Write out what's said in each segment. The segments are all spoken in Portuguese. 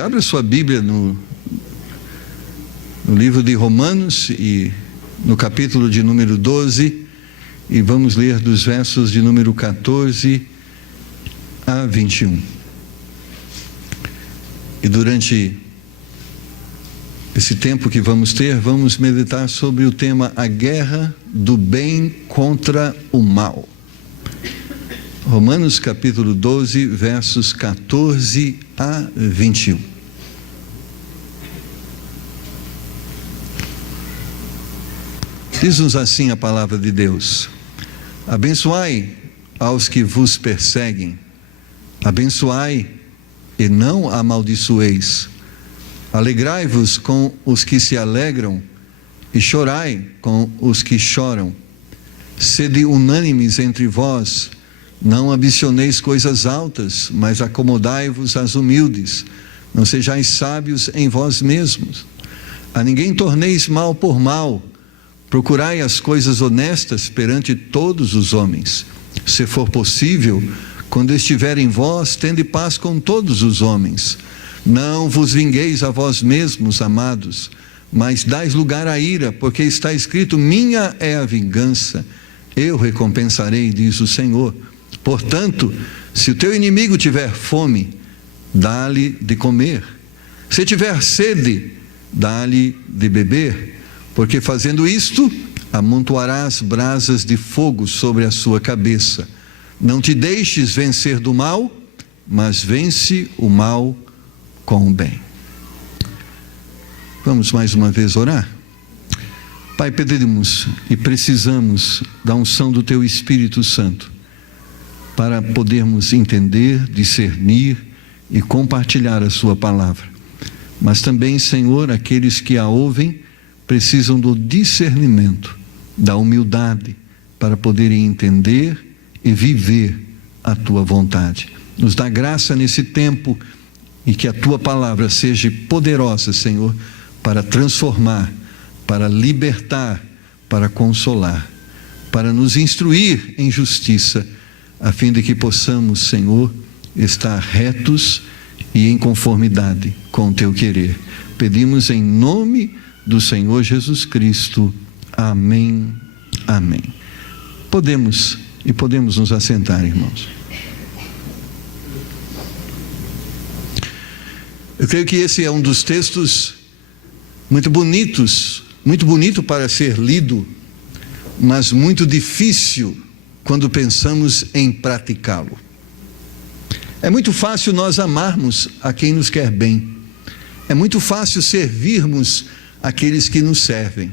Abra sua Bíblia no livro de Romanos e no capítulo de número 12, e vamos ler dos versos de número 14 a 21. E durante esse tempo que vamos ter, vamos meditar sobre o tema a guerra do bem contra o mal. Romanos capítulo 12, versos 14 a 21. Diz-nos assim a palavra de Deus: abençoai aos que vos perseguem, abençoai e não amaldiçoeis, alegrai-vos com os que se alegram e chorai com os que choram, sede unânimes entre vós, não ambicioneis coisas altas, mas acomodai-vos às humildes, não sejais sábios em vós mesmos, a ninguém torneis mal por mal, procurai as coisas honestas perante todos os homens, se for possível, quando estiver em vós, tende paz com todos os homens. Não vos vingueis a vós mesmos, amados, mas dais lugar à ira, porque está escrito: minha é a vingança, eu recompensarei, diz o Senhor. Portanto, se o teu inimigo tiver fome, dá-lhe de comer, se tiver sede, dá-lhe de beber, porque fazendo isto, amontoarás brasas de fogo sobre a sua cabeça. Não te deixes vencer do mal, mas vence o mal com o bem. Vamos mais uma vez orar? Pai, pedimos e precisamos da unção do Teu Espírito Santo para podermos entender, discernir e compartilhar a Sua palavra. Mas também, Senhor, aqueles que a ouvem precisam do discernimento, da humildade, para poderem entender e viver a Tua vontade. Nos dá graça nesse tempo e que a Tua palavra seja poderosa, Senhor, para transformar, para libertar, para consolar, para nos instruir em justiça, a fim de que possamos, Senhor, estar retos e em conformidade com o Teu querer. Pedimos em nome do Senhor Jesus Cristo. Amém. Amém. Podemos nos assentar, irmãos. Eu creio que esse é um dos textos muito bonitos, muito bonito para ser lido, mas muito difícil quando pensamos em praticá-lo. É muito fácil nós amarmos a quem nos quer bem. É muito fácil servirmos aqueles que nos servem.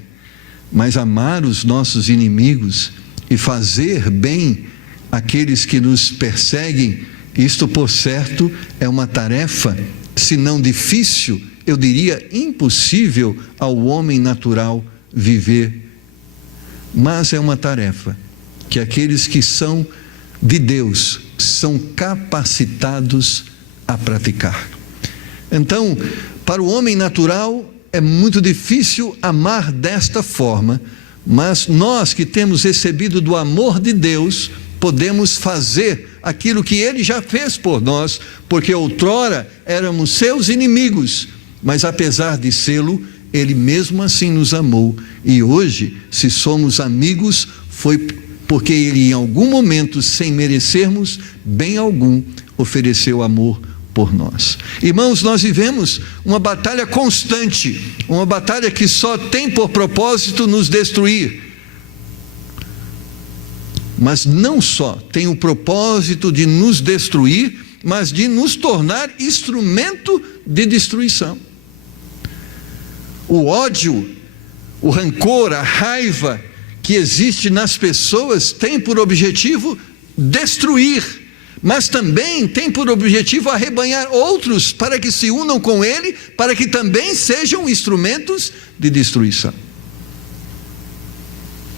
Mas amar os nossos inimigos e fazer bem àqueles que nos perseguem, isto por certo é uma tarefa, se não difícil, eu diria impossível ao homem natural viver. Mas é uma tarefa que aqueles que são de Deus são capacitados a praticar. Então, para o homem natural é muito difícil amar desta forma, mas nós que temos recebido do amor de Deus, podemos fazer aquilo que Ele já fez por nós, porque outrora éramos seus inimigos, mas apesar de sê-lo, Ele mesmo assim nos amou, e hoje, se somos amigos, foi porque Ele em algum momento, sem merecermos bem algum, ofereceu amor por nós. Irmãos, nós vivemos uma batalha constante, uma batalha que só tem por propósito nos destruir, mas não só tem o propósito de nos destruir, mas de nos tornar instrumento de destruição. O ódio, o rancor, a raiva que existe nas pessoas tem por objetivo destruir, mas também tem por objetivo arrebanhar outros para que se unam com ele, para que também sejam instrumentos de destruição.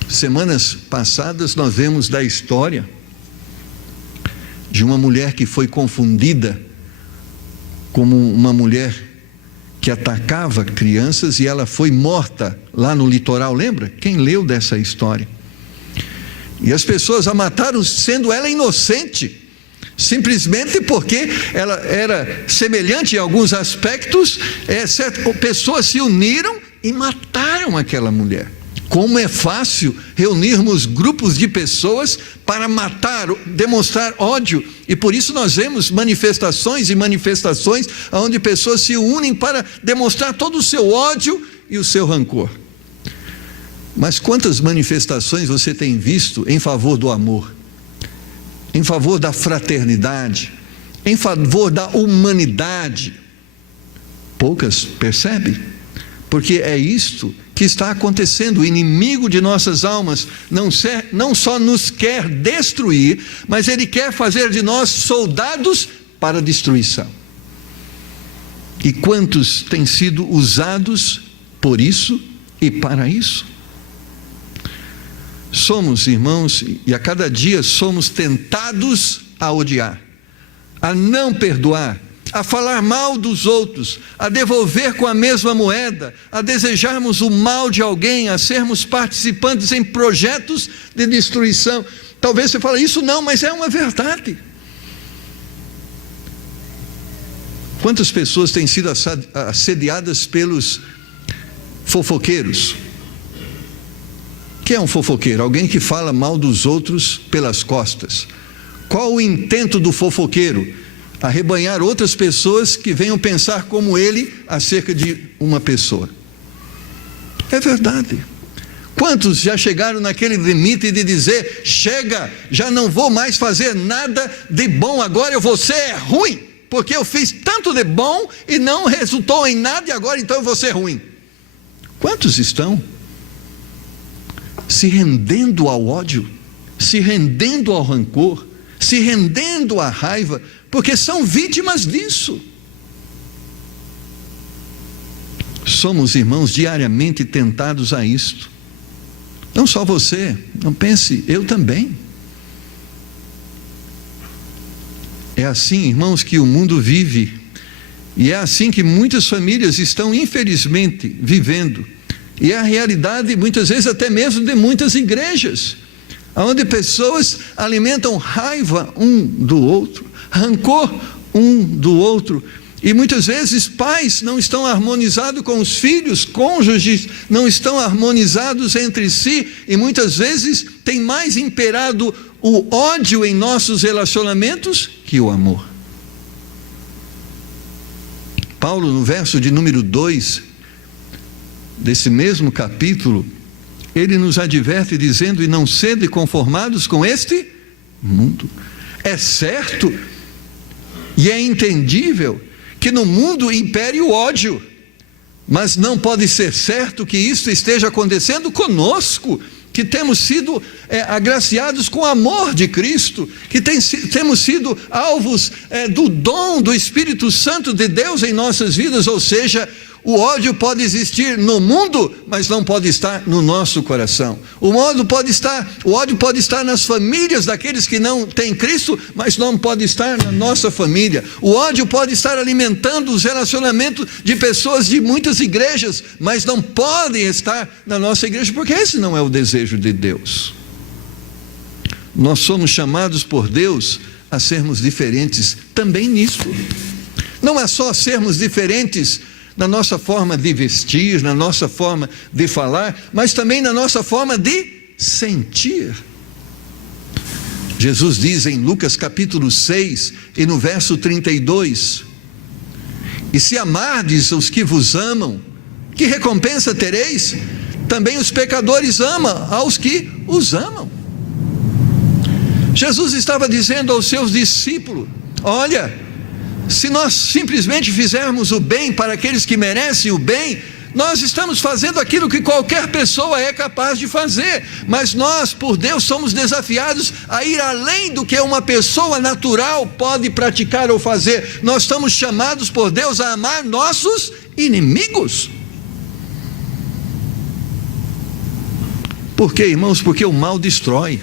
Semanas passadas nós vemos da história de uma mulher que foi confundida como uma mulher que atacava crianças, e ela foi morta lá no litoral, lembra? Quem leu dessa história? E as pessoas a mataram sendo ela inocente. simplesmente porque ela era semelhante em alguns aspectos. Pessoas se uniram e mataram aquela mulher. Como é fácil reunirmos grupos de pessoas para matar, demonstrar ódio, e por isso nós vemos manifestações e manifestações onde pessoas se unem para demonstrar todo o seu ódio e o seu rancor. Mas quantas manifestações você tem visto em favor do amor, em favor da fraternidade, em favor da humanidade? Poucas, percebe? Porque é isto que está acontecendo. O inimigo de nossas almas não só nos quer destruir, mas ele quer fazer de nós soldados para a destruição. E quantos têm sido usados por isso e para isso? Somos, irmãos, e a cada dia somos tentados a odiar, a não perdoar, a falar mal dos outros, a devolver com a mesma moeda, a desejarmos o mal de alguém, a sermos participantes em projetos de destruição. Talvez você fale, isso não, mas é uma verdade. Quantas pessoas têm sido assediadas pelos fofoqueiros? O que é um fofoqueiro? Alguém que fala mal dos outros pelas costas. Qual o intento do fofoqueiro? Arrebanhar outras pessoas que venham pensar como ele acerca de uma pessoa. É verdade. Quantos já chegaram naquele limite de dizer, chega, já não vou mais fazer nada de bom, agora eu vou ser ruim, porque eu fiz tanto de bom e não resultou em nada, e agora então eu vou ser ruim. Quantos estão se rendendo ao ódio, se rendendo ao rancor, se rendendo à raiva, porque são vítimas disso? Somos, irmãos, diariamente tentados a isto. Não só você, não pense, eu também. É assim, irmãos, que o mundo vive, e é assim que muitas famílias estão, infelizmente, vivendo, e é a realidade, muitas vezes, até mesmo de muitas igrejas, onde pessoas alimentam raiva um do outro, rancor um do outro, e muitas vezes pais não estão harmonizados com os filhos, cônjuges não estão harmonizados entre si, e muitas vezes tem mais imperado o ódio em nossos relacionamentos que o amor. Paulo, no verso de número 2 desse mesmo capítulo, ele nos adverte dizendo, e não sede conformados com este mundo. É certo e é entendível que no mundo impere o ódio, mas não pode ser certo que isso esteja acontecendo conosco, que temos sido agraciados com o amor de Cristo, que temos sido alvos do dom do Espírito Santo de Deus em nossas vidas. Ou seja, o ódio pode existir no mundo, mas não pode estar no nosso coração. O ódio pode estar nas famílias daqueles que não têm Cristo, mas não pode estar na nossa família. O ódio pode estar alimentando os relacionamentos de pessoas de muitas igrejas, mas não podem estar na nossa igreja, porque esse não é o desejo de Deus. Nós somos chamados por Deus a sermos diferentes também nisso. Não é só sermos diferentes na nossa forma de vestir, na nossa forma de falar, mas também na nossa forma de sentir. Jesus diz em Lucas capítulo 6 e no verso 32, e se amardes os que vos amam, que recompensa tereis? Também os pecadores amam aos que os amam. Jesus estava dizendo aos seus discípulos, olha, se nós simplesmente fizermos o bem para aqueles que merecem o bem, nós estamos fazendo aquilo que qualquer pessoa é capaz de fazer, mas nós, por Deus, somos desafiados a ir além do que uma pessoa natural pode praticar ou fazer. Nós estamos chamados por Deus a amar nossos inimigos. Por quê, irmãos? Porque o mal destrói.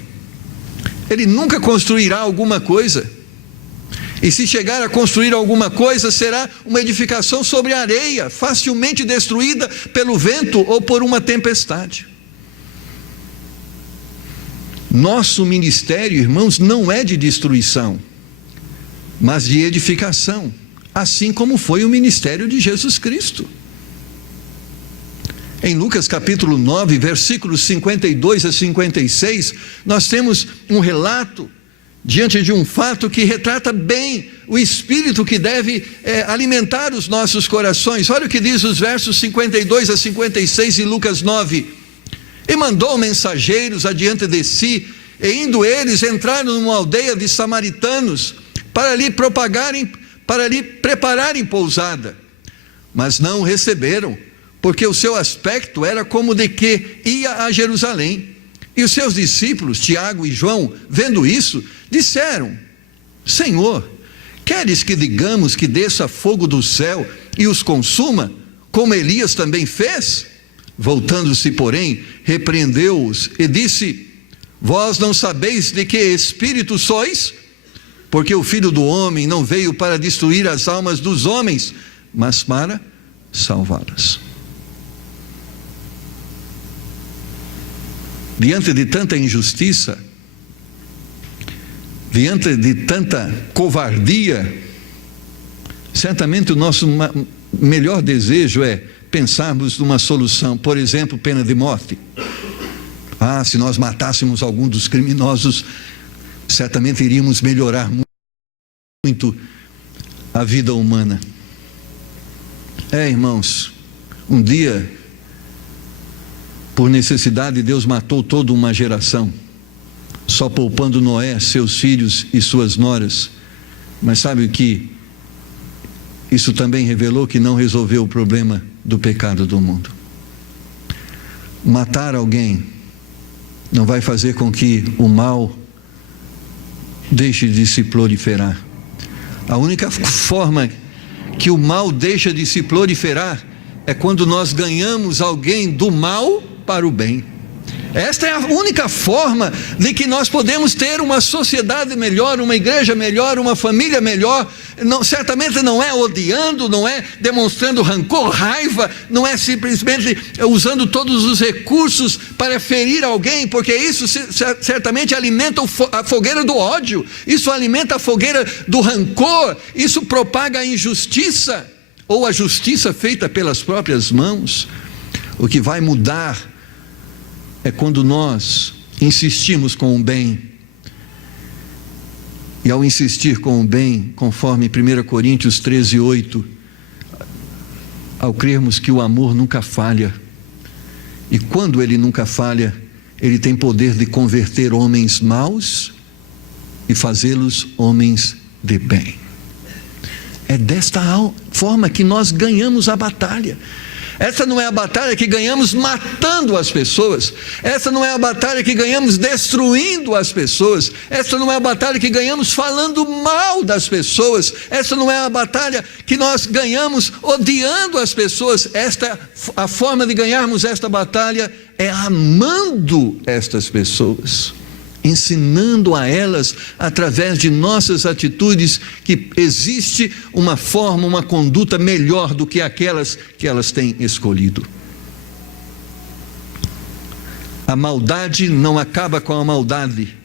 Ele nunca construirá alguma coisa. E se chegar a construir alguma coisa, será uma edificação sobre areia, facilmente destruída pelo vento ou por uma tempestade. Nosso ministério, irmãos, não é de destruição, mas de edificação, assim como foi o ministério de Jesus Cristo. Em Lucas capítulo 9, versículos 52 a 56, nós temos um relato diante de um fato que retrata bem o espírito que deve alimentar os nossos corações. Olha o que diz os versos 52 a 56 de Lucas 9. E mandou mensageiros adiante de si, e indo eles entraram numa aldeia de samaritanos, para lhe prepararem pousada. Mas não o receberam, porque o seu aspecto era como de que ia a Jerusalém. E os seus discípulos, Tiago e João, vendo isso, disseram: Senhor, queres que digamos que desça fogo do céu e os consuma, como Elias também fez? Voltando-se, porém, repreendeu-os e disse: Vós não sabeis de que espírito sois? Porque o Filho do Homem não veio para destruir as almas dos homens, mas para salvá-las. Diante de tanta injustiça, diante de tanta covardia, certamente o nosso melhor desejo é pensarmos numa solução, por exemplo, pena de morte. Se nós matássemos algum dos criminosos, certamente iríamos melhorar muito a vida humana. Irmãos, um dia, por necessidade, Deus matou toda uma geração, só poupando Noé, seus filhos e suas noras. Mas sabe o que? Isso também revelou que não resolveu o problema do pecado do mundo. Matar alguém não vai fazer com que o mal deixe de se proliferar. A única forma que o mal deixa de se proliferar é quando nós ganhamos alguém do mal para o bem. Esta é a única forma de que nós podemos ter uma sociedade melhor, uma igreja melhor, uma família melhor. Certamente não é odiando, não é demonstrando rancor, raiva, não é simplesmente usando todos os recursos para ferir alguém, porque isso certamente alimenta a fogueira do ódio, isso alimenta a fogueira do rancor, isso propaga a injustiça, ou a justiça feita pelas próprias mãos. O que vai mudar é quando nós insistimos com o bem. E ao insistir com o bem, conforme 1 Coríntios 13:8, ao crermos que o amor nunca falha, e quando ele nunca falha, ele tem poder de converter homens maus e fazê-los homens de bem. É desta forma que nós ganhamos a batalha. Essa não é a batalha que ganhamos matando as pessoas. Essa não é a batalha que ganhamos destruindo as pessoas. Essa não é a batalha que ganhamos falando mal das pessoas. Essa não é a batalha que nós ganhamos odiando as pessoas. A forma de ganharmos esta batalha é amando estas pessoas, ensinando a elas, através de nossas atitudes, que existe uma forma, uma conduta melhor do que aquelas que elas têm escolhido. A maldade não acaba com a maldade.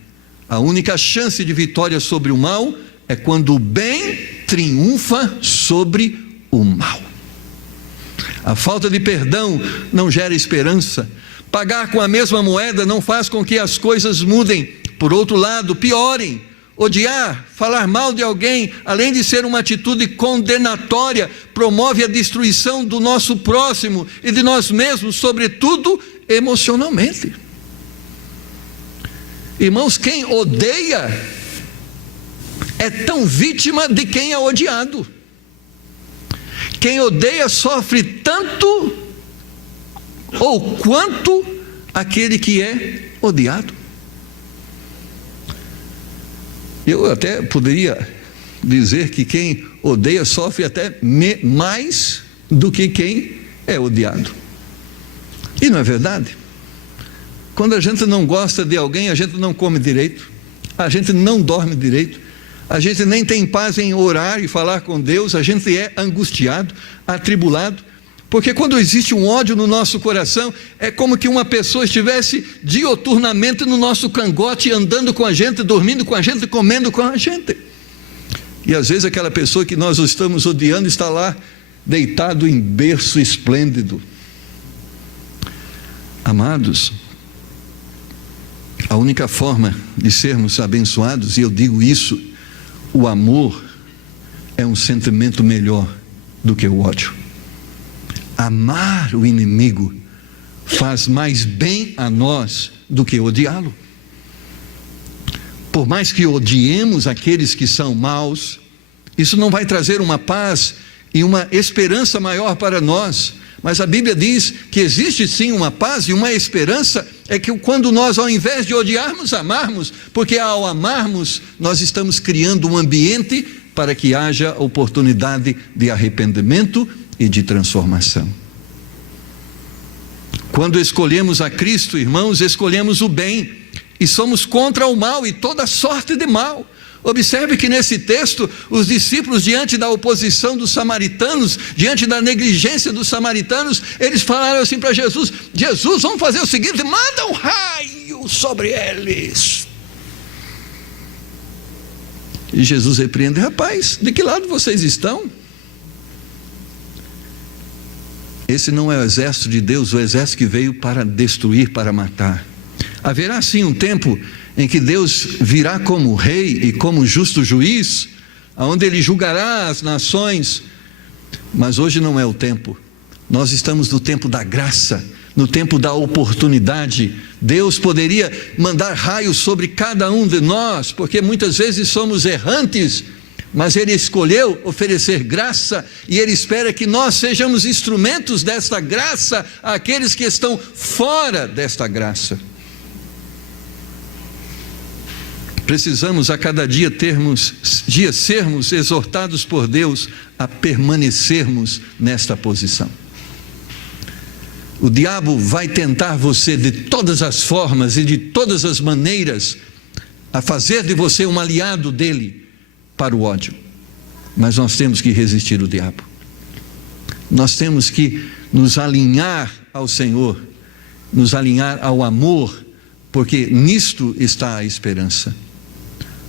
A única chance de vitória sobre o mal é quando o bem triunfa sobre o mal. A falta de perdão não gera esperança. Pagar com a mesma moeda não faz com que as coisas mudem. Por outro lado, piorem. Odiar, falar mal de alguém, além de ser uma atitude condenatória, promove a destruição do nosso próximo e de nós mesmos, sobretudo emocionalmente. Irmãos, quem odeia é tão vítima de quem é odiado. Quem odeia sofre tanto ou quanto aquele que é odiado. Eu até poderia dizer que quem odeia sofre até mais do que quem é odiado. E não é verdade? Quando a gente não gosta de alguém, a gente não come direito, a gente não dorme direito, a gente nem tem paz em orar e falar com Deus, a gente é angustiado, atribulado. Porque quando existe um ódio no nosso coração, é como que uma pessoa estivesse dioturnamente no nosso cangote, andando com a gente, dormindo com a gente, comendo com a gente. E às vezes aquela pessoa que nós estamos odiando está lá deitado em berço esplêndido. Amados, a única forma de sermos abençoados, e eu digo isso, o amor é um sentimento melhor do que o ódio. Amar o inimigo faz mais bem a nós do que odiá-lo. Por mais que odiemos aqueles que são maus, isso não vai trazer uma paz e uma esperança maior para nós. Mas a Bíblia diz que existe sim uma paz e uma esperança, é que quando nós, ao invés de odiarmos, amarmos, porque ao amarmos, nós estamos criando um ambiente para que haja oportunidade de arrependimento e de transformação. Quando escolhemos a Cristo, irmãos, escolhemos o bem, e somos contra o mal e toda sorte de mal. Observe que nesse texto, os discípulos, diante da oposição dos samaritanos, diante da negligência dos samaritanos, eles falaram assim para Jesus: Jesus, vamos fazer o seguinte, manda um raio sobre eles. E Jesus repreende: rapaz, de que lado vocês estão? Esse não é o exército de Deus, o exército que veio para destruir, para matar. Haverá sim um tempo em que Deus virá como rei e como justo juiz, onde Ele julgará as nações, mas hoje não é o tempo. Nós estamos no tempo da graça, no tempo da oportunidade. Deus poderia mandar raios sobre cada um de nós, porque muitas vezes somos errantes, mas Ele escolheu oferecer graça, e Ele espera que nós sejamos instrumentos desta graça àqueles que estão fora desta graça. Precisamos a cada dia sermos exortados por Deus a permanecermos nesta posição. O diabo vai tentar você de todas as formas e de todas as maneiras a fazer de você um aliado dele para o ódio. Mas nós temos que resistir ao diabo. Nós temos que nos alinhar ao Senhor, nos alinhar ao amor, porque nisto está a esperança.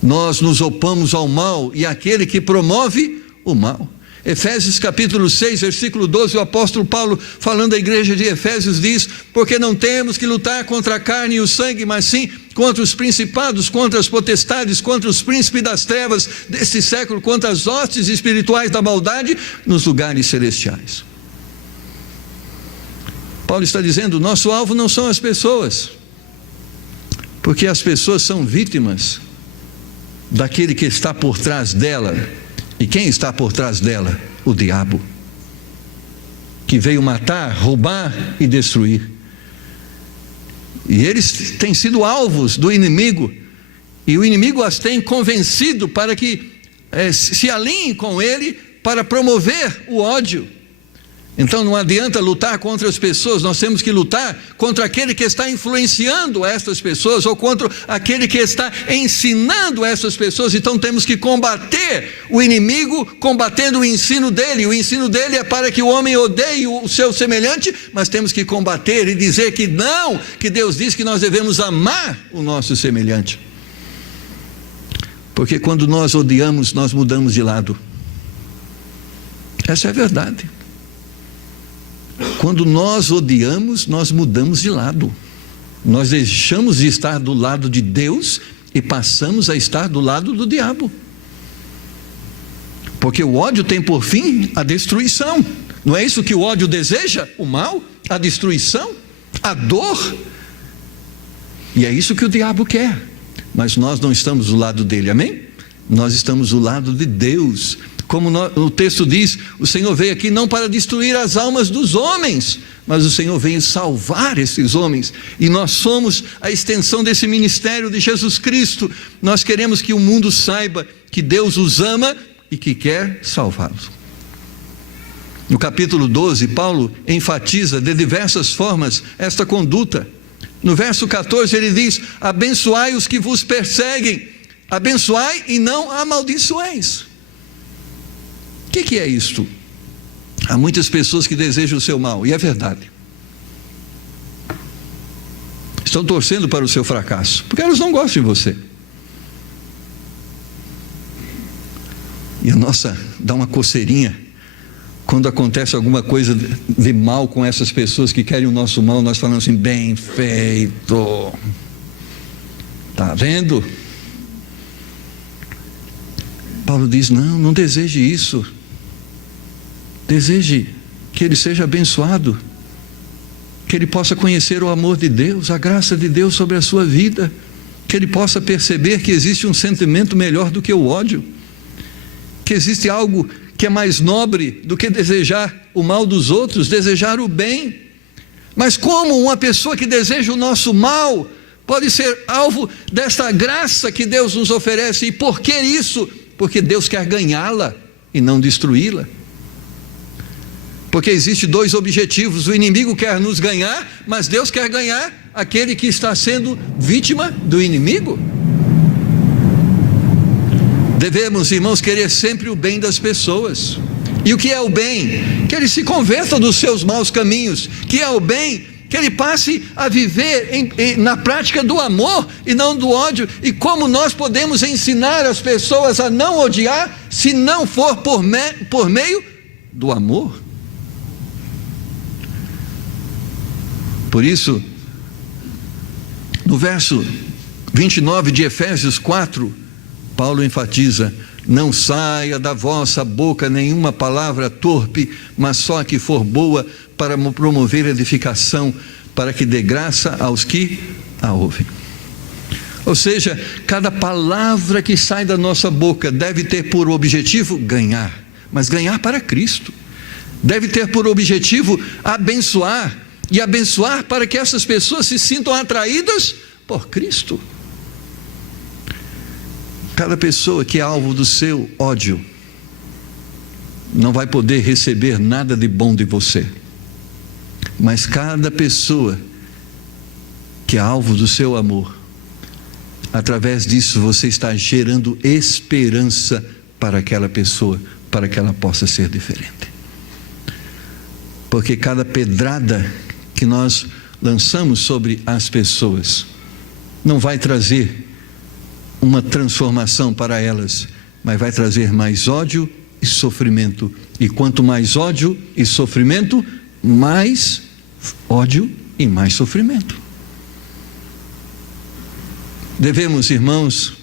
Nós nos opomos ao mal e àquele que promove o mal. Efésios capítulo 6, versículo 12, o apóstolo Paulo, falando à igreja de Efésios, diz: porque não temos que lutar contra a carne e o sangue, mas sim contra os principados, contra as potestades, contra os príncipes das trevas deste século, contra as hostes espirituais da maldade nos lugares celestiais. Paulo está dizendo: nosso alvo não são as pessoas, porque as pessoas são vítimas daquele que está por trás dela. E quem está por trás dela? O diabo, que veio matar, roubar e destruir. E eles têm sido alvos do inimigo, e o inimigo as tem convencido para que se alinhem com ele, para promover o ódio. Então não adianta lutar contra as pessoas, nós temos que lutar contra aquele que está influenciando essas pessoas, ou contra aquele que está ensinando essas pessoas. Então temos que combater o inimigo, combatendo o ensino dele. O ensino dele é para que o homem odeie o seu semelhante, mas temos que combater e dizer que não, que Deus diz que nós devemos amar o nosso semelhante. Porque quando nós odiamos, nós mudamos de lado. Essa é a verdade. Quando nós odiamos, nós mudamos de lado. Nós deixamos de estar do lado de Deus e passamos a estar do lado do diabo. Porque o ódio tem por fim a destruição. Não é isso que o ódio deseja? O mal, a destruição, a dor. E é isso que o diabo quer. Mas nós não estamos do lado dele, amém? Nós estamos do lado de Deus. Como o texto diz, o Senhor veio aqui não para destruir as almas dos homens, mas o Senhor veio salvar esses homens. E nós somos a extensão desse ministério de Jesus Cristo. Nós queremos que o mundo saiba que Deus os ama e que quer salvá-los. No capítulo 12, Paulo enfatiza de diversas formas esta conduta. No verso 14 ele diz: abençoai os que vos perseguem, abençoai e não amaldiçoeis. O que é isto? Há muitas pessoas que desejam o seu mal, e é verdade. Estão torcendo para o seu fracasso, porque elas não gostam de você. E a nossa dá uma coceirinha quando acontece alguma coisa de mal com essas pessoas que querem o nosso mal. Nós falamos assim: bem feito, está vendo? Paulo diz: não deseje isso. Deseje que ele seja abençoado, que ele possa conhecer o amor de Deus, a graça de Deus sobre a sua vida, que ele possa perceber que existe um sentimento melhor do que o ódio, que existe algo que é mais nobre do que desejar o mal dos outros, desejar o bem. Mas como uma pessoa que deseja o nosso mal pode ser alvo desta graça que Deus nos oferece? E por que isso? Porque Deus quer ganhá-la e não destruí-la. Porque existem dois objetivos: o inimigo quer nos ganhar, mas Deus quer ganhar aquele que está sendo vítima do inimigo. Devemos, irmãos, querer sempre o bem das pessoas. E o que é o bem? Que ele se converta dos seus maus caminhos. Que é o bem? Que ele passe a viver na prática do amor e não do ódio. E como nós podemos ensinar as pessoas a não odiar, se não for por meio do amor? Por isso, no verso 29 de Efésios 4, Paulo enfatiza: não saia da vossa boca nenhuma palavra torpe, mas só a que for boa, para promover edificação, para que dê graça aos que a ouvem. Ou seja, cada palavra que sai da nossa boca deve ter por objetivo ganhar, mas ganhar para Cristo. Deve ter por objetivo abençoar, e abençoar para que essas pessoas se sintam atraídas por Cristo. Cada pessoa que é alvo do seu ódio não vai poder receber nada de bom de você. Mas cada pessoa que é alvo do seu amor, através disso você está gerando esperança para aquela pessoa, para que ela possa ser diferente. Porque cada pedrada que nós lançamos sobre as pessoas não vai trazer uma transformação para elas, mas vai trazer mais ódio e sofrimento. E quanto mais ódio e sofrimento, mais ódio e mais sofrimento. Devemos, irmãos,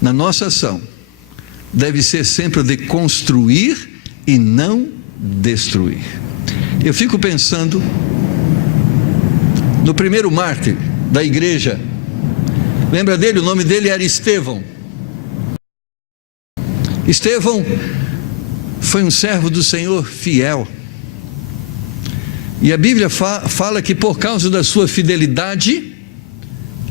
na nossa ação, deve ser sempre de construir e não destruir. Eu fico pensando no primeiro mártir da igreja. Lembra dele? O nome dele era Estevão. Estevão foi um servo do Senhor fiel. E a Bíblia fala que por causa da sua fidelidade,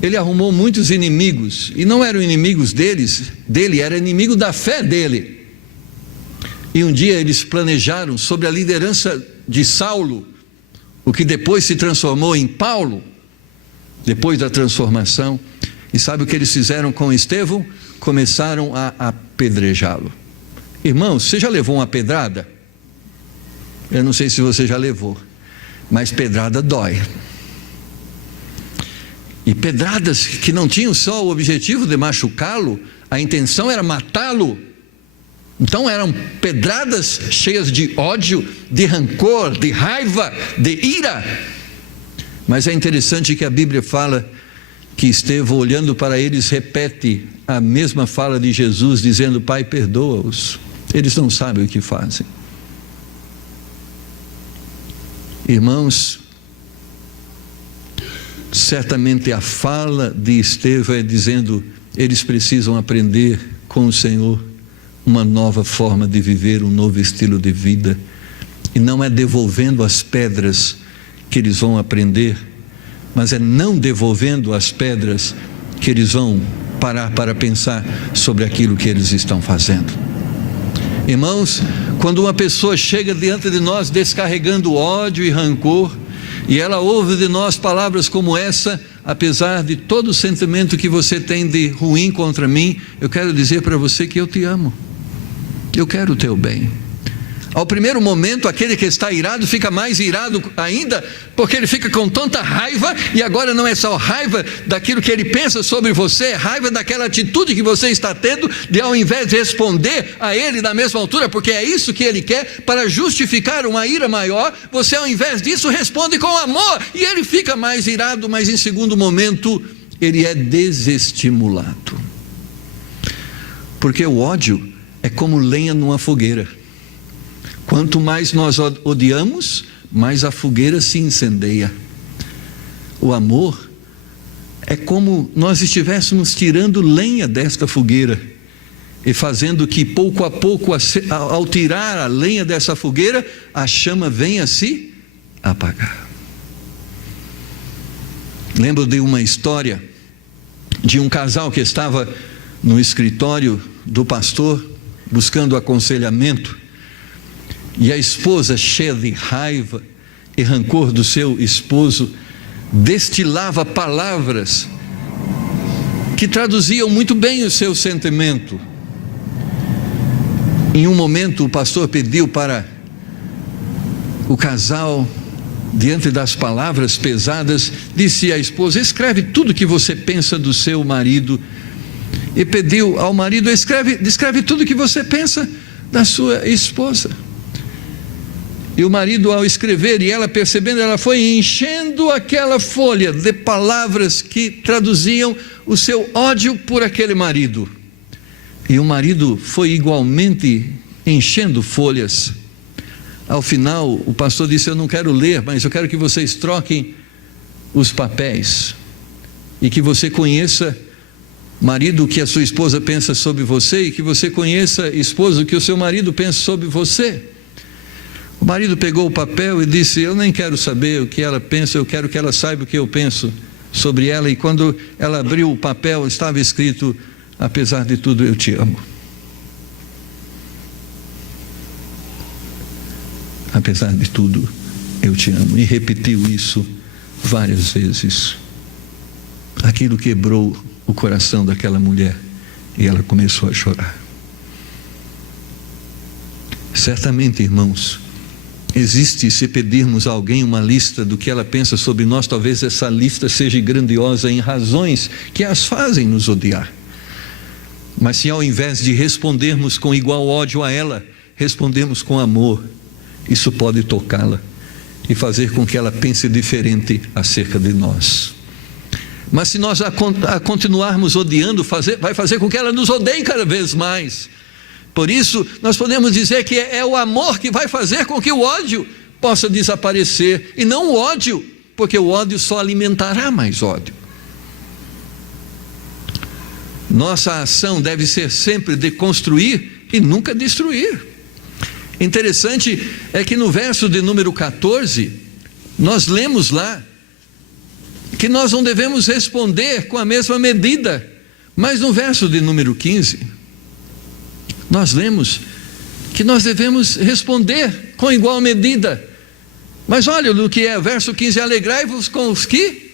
ele arrumou muitos inimigos. E não eram inimigos dele, era inimigo da fé dele. E um dia eles planejaram, sob a liderança de Saulo, o que depois se transformou em Paulo, depois da transformação. E sabe o que eles fizeram com Estevão? Começaram a apedrejá-lo. Irmãos, você já levou uma pedrada? Eu não sei se você já levou, mas pedrada dói. E pedradas que não tinham só o objetivo de machucá-lo, a intenção era matá-lo. Então eram pedradas cheias de ódio, de rancor, de raiva, de ira. Mas é interessante que a Bíblia fala que Estevão, olhando para eles, repete a mesma fala de Jesus, dizendo: Pai, perdoa-os, eles não sabem o que fazem. Irmãos, certamente a fala de Estevão é dizendo: eles precisam aprender com o Senhor uma nova forma de viver, um novo estilo de vida. E não é devolvendo as pedras que eles vão aprender, mas é não devolvendo as pedras que eles vão parar para pensar sobre aquilo que eles estão fazendo. Irmãos, quando uma pessoa chega diante de nós descarregando ódio e rancor, e ela ouve de nós palavras como essa: apesar de todo o sentimento que você tem de ruim contra mim, eu quero dizer para você que eu te amo, eu quero o teu bem. Ao primeiro momento, aquele que está irado fica mais irado ainda, porque ele fica com tanta raiva, e agora não é só raiva daquilo que ele pensa sobre você, é raiva daquela atitude que você está tendo, de ao invés de responder a ele da mesma altura, porque é isso que ele quer, para justificar uma ira maior, você ao invés disso responde com amor, e ele fica mais irado, mas em segundo momento, ele é desestimulado. Porque o ódio é como lenha numa fogueira. Quanto mais nós odiamos, mais a fogueira se incendeia. O amor é como nós estivéssemos tirando lenha desta fogueira e fazendo que pouco a pouco, ao tirar a lenha dessa fogueira, a chama venha se apagar. Lembro de uma história de um casal que estava no escritório do pastor buscando aconselhamento. E a esposa, cheia de raiva e rancor do seu esposo, destilava palavras que traduziam muito bem o seu sentimento. Em um momento, o pastor pediu para o casal, diante das palavras pesadas, disse à esposa: escreve tudo que você pensa do seu marido. E pediu ao marido: descreve tudo que você pensa da sua esposa. E o marido, ao escrever, e ela percebendo, ela foi enchendo aquela folha de palavras que traduziam o seu ódio por aquele marido. E o marido foi igualmente enchendo folhas. Ao final, o pastor disse: eu não quero ler, mas eu quero que vocês troquem os papéis. E que você conheça, marido, o que a sua esposa pensa sobre você, e que você conheça, esposa, o que o seu marido pensa sobre você. O marido pegou o papel e disse: eu nem quero saber o que ela pensa, eu quero que ela saiba o que eu penso sobre ela. E quando ela abriu o papel, estava escrito: apesar de tudo, eu te amo. Apesar de tudo, eu te amo. E repetiu isso várias vezes. Aquilo quebrou o coração daquela mulher e ela começou a chorar. Certamente, irmãos, existe, se pedirmos a alguém uma lista do que ela pensa sobre nós, talvez essa lista seja grandiosa em razões que as fazem nos odiar. Mas se ao invés de respondermos com igual ódio a ela, respondemos com amor, isso pode tocá-la e fazer com que ela pense diferente acerca de nós. Mas se nós a continuarmos odiando, vai fazer com que ela nos odeie cada vez mais. Por isso, nós podemos dizer que é o amor que vai fazer com que o ódio possa desaparecer, e não o ódio, porque o ódio só alimentará mais ódio. Nossa ação deve ser sempre de construir e nunca destruir. Interessante é que no verso de número 14, nós lemos lá que nós não devemos responder com a mesma medida, mas no verso de número 15, nós lemos que nós devemos responder com igual medida. Mas olha o que é, verso 15: alegrai-vos com os que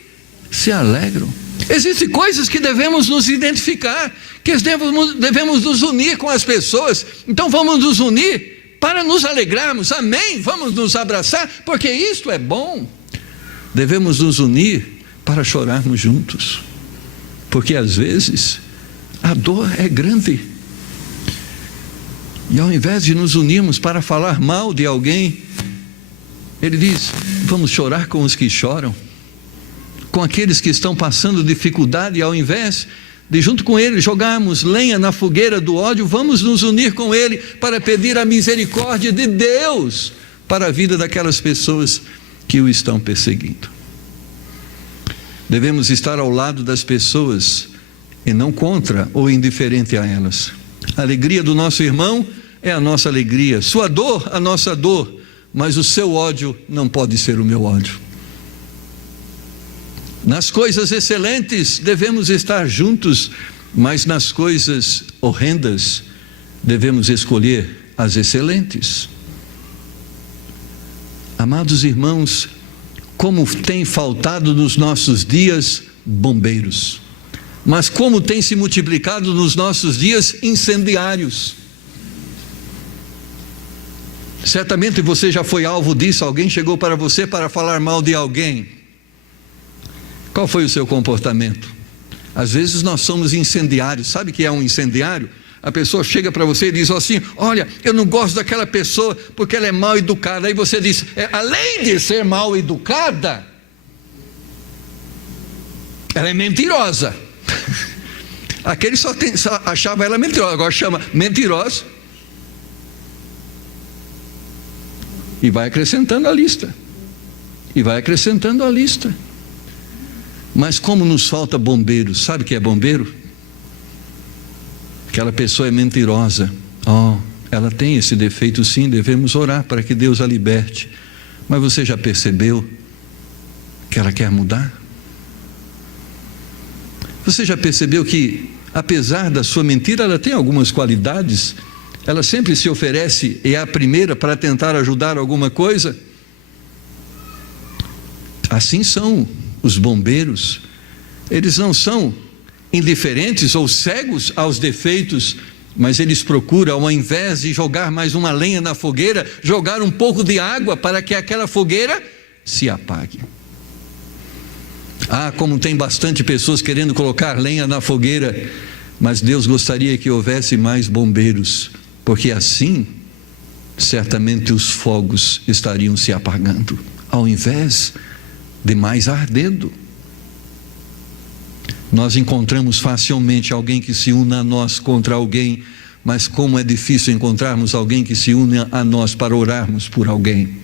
se alegram. Existem coisas que devemos nos identificar, que devemos nos unir com as pessoas. Então vamos nos unir para nos alegrarmos, amém? Vamos nos abraçar, porque isto é bom. Devemos nos unir para chorarmos juntos, porque às vezes a dor é grande. E ao invés de nos unirmos para falar mal de alguém, ele diz: vamos chorar com os que choram, com aqueles que estão passando dificuldade. E ao invés de junto com ele jogarmos lenha na fogueira do ódio, vamos nos unir com ele para pedir a misericórdia de Deus para a vida daquelas pessoas que o estão perseguindo. Devemos estar ao lado das pessoas e não contra ou indiferente a elas. A alegria do nosso irmão é a nossa alegria, sua dor, a nossa dor, mas o seu ódio não pode ser o meu ódio. Nas coisas excelentes devemos estar juntos, mas nas coisas horrendas devemos escolher as excelentes. Amados irmãos, como tem faltado nos nossos dias bombeiros, mas como tem se multiplicado nos nossos dias incendiários. Certamente você já foi alvo disso. Alguém chegou para você para falar mal de alguém. Qual foi o seu comportamento? Às vezes nós somos incendiários. Sabe o que é um incendiário? A pessoa chega para você e diz assim: olha, eu não gosto daquela pessoa porque ela é mal educada. Aí você diz: além de ser mal educada, ela é mentirosa. Aquele só achava ela mentirosa, agora chama mentirosa. E vai acrescentando a lista. E vai acrescentando a lista. Mas como nos falta bombeiros. Sabe o que é bombeiro? Aquela pessoa é mentirosa. Ela tem esse defeito, sim, devemos orar para que Deus a liberte. Mas você já percebeu que ela quer mudar? Você já percebeu que, apesar da sua mentira, ela tem algumas qualidades? Ela sempre se oferece e é a primeira para tentar ajudar alguma coisa? Assim são os bombeiros. Eles não são indiferentes ou cegos aos defeitos, mas eles procuram, ao invés de jogar mais uma lenha na fogueira, jogar um pouco de água para que aquela fogueira se apague. Como tem bastante pessoas querendo colocar lenha na fogueira, mas Deus gostaria que houvesse mais bombeiros, porque assim, certamente os fogos estariam se apagando, ao invés de mais ardendo. Nós encontramos facilmente alguém que se una a nós contra alguém, mas como é difícil encontrarmos alguém que se une a nós para orarmos por alguém.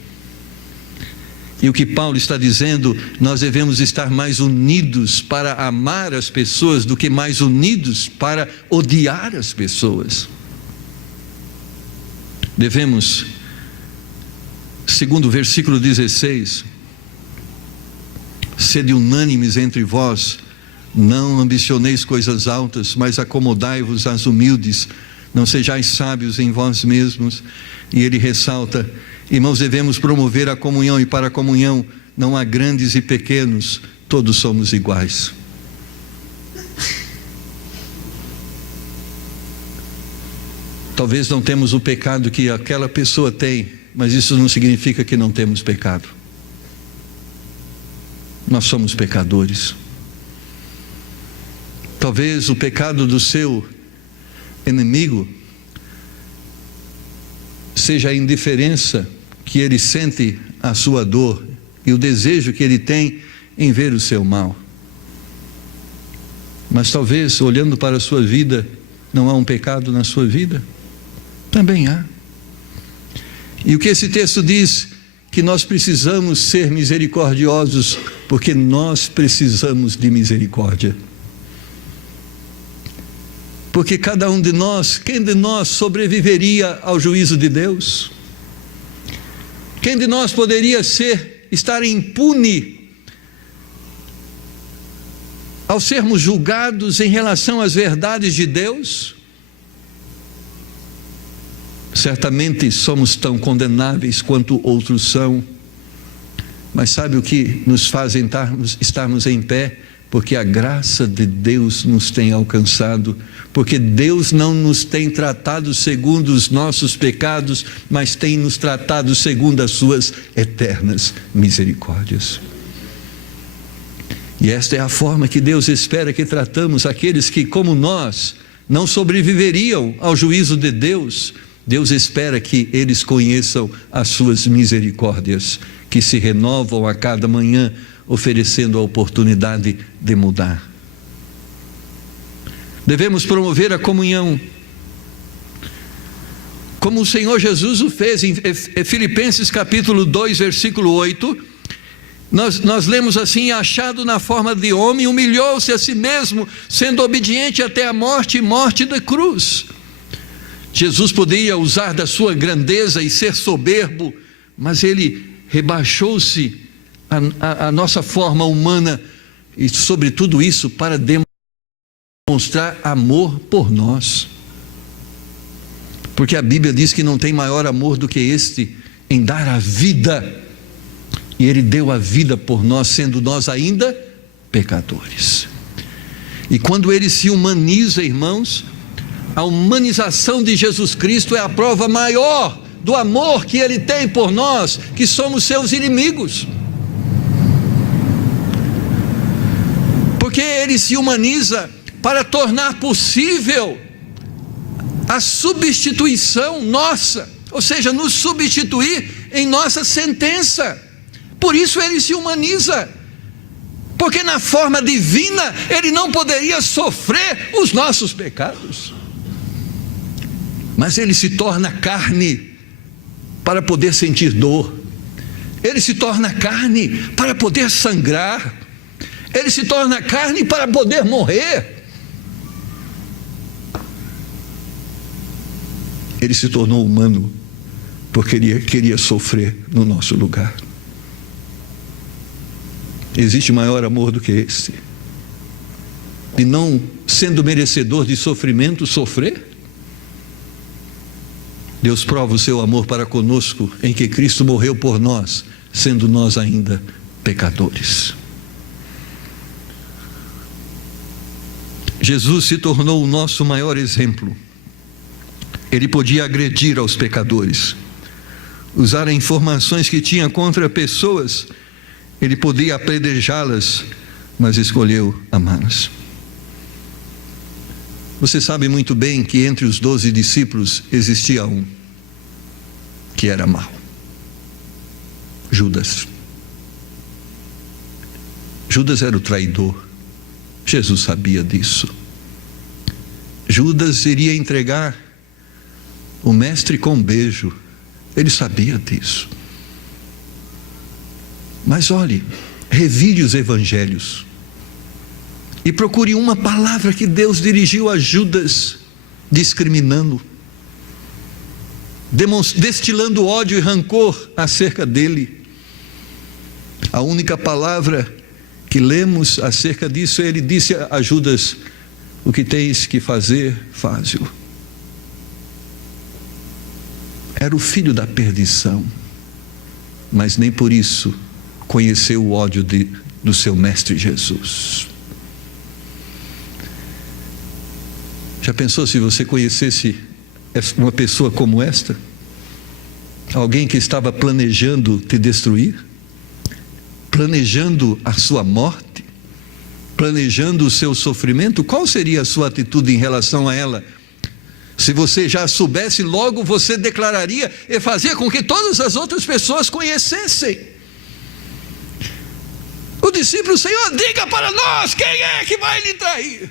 E o que Paulo está dizendo, nós devemos estar mais unidos para amar as pessoas do que mais unidos para odiar as pessoas. Devemos, segundo o versículo 16, sede unânimes entre vós, não ambicioneis coisas altas, mas acomodai-vos às humildes, não sejais sábios em vós mesmos. E ele ressalta: irmãos, devemos promover a comunhão, e para a comunhão não há grandes e pequenos, todos somos iguais. Talvez não temos o pecado que aquela pessoa tem, mas isso não significa que não temos pecado. Nós somos pecadores. Talvez o pecado do seu inimigo seja a indiferença que ele sente à sua dor e o desejo que ele tem em ver o seu mal. Mas talvez, olhando para a sua vida, não há um pecado na sua vida? Também há. E o que esse texto diz? Que nós precisamos ser misericordiosos, porque nós precisamos de misericórdia. Porque cada um de nós, quem de nós sobreviveria ao juízo de Deus? Quem de nós poderia estar impune ao sermos julgados em relação às verdades de Deus? Certamente somos tão condenáveis quanto outros são, mas sabe o que nos faz estarmos em pé? Porque a graça de Deus nos tem alcançado, porque Deus não nos tem tratado segundo os nossos pecados, mas tem nos tratado segundo as suas eternas misericórdias. E esta é a forma que Deus espera que tratamos aqueles que, como nós, não sobreviveriam ao juízo de Deus. Deus espera que eles conheçam as suas misericórdias, que se renovam a cada manhã, oferecendo a oportunidade de mudar. Devemos promover a comunhão, como o Senhor Jesus o fez em Filipenses capítulo 2, versículo 8. Nós lemos assim: achado na forma de homem, humilhou-se a si mesmo, sendo obediente até a morte e morte da cruz. Jesus poderia usar da sua grandeza e ser soberbo, mas ele rebaixou-se a nossa forma humana, e sobre tudo isso para demonstrar amor por nós, porque a Bíblia diz que não tem maior amor do que este, em dar a vida, e ele deu a vida por nós, sendo nós ainda pecadores. E quando ele se humaniza, irmãos, a humanização de Jesus Cristo é a prova maior do amor que Ele tem por nós, que somos seus inimigos. Porque Ele se humaniza para tornar possível a substituição nossa, ou seja, nos substituir em nossa sentença. Por isso Ele se humaniza, porque na forma divina Ele não poderia sofrer os nossos pecados, mas Ele se torna carne para poder sentir dor, Ele se torna carne para poder sangrar, Ele se torna carne para poder morrer. Ele se tornou humano porque Ele queria sofrer no nosso lugar. Existe maior amor do que esse? E não sendo merecedor de sofrimento, sofrer? Deus prova o seu amor para conosco em que Cristo morreu por nós, sendo nós ainda pecadores. Jesus se tornou o nosso maior exemplo. Ele podia agredir aos pecadores, usar informações que tinha contra pessoas, Ele podia apedrejá-las, mas escolheu amá-las. Você sabe muito bem que entre os 12 discípulos existia um que era mau: Judas. Judas era o traidor. Jesus sabia disso. Judas iria entregar o mestre com um beijo. Ele sabia disso. Mas olhe, revire os evangelhos e procure uma palavra que Deus dirigiu a Judas, discriminando, destilando ódio e rancor acerca dele. A única palavra que lemos acerca disso, ele disse a Judas: o que tens que fazer, faze-o. Era o filho da perdição, mas nem por isso conheceu o ódio do seu mestre Jesus. Já pensou se você conhecesse uma pessoa como esta? Alguém que estava planejando te destruir, planejando a sua morte, planejando o seu sofrimento? Qual seria a sua atitude em relação a ela? Se você já soubesse, logo você declararia e fazia com que todas as outras pessoas conhecessem. O discípulo: Senhor, diga para nós quem é que vai lhe trair.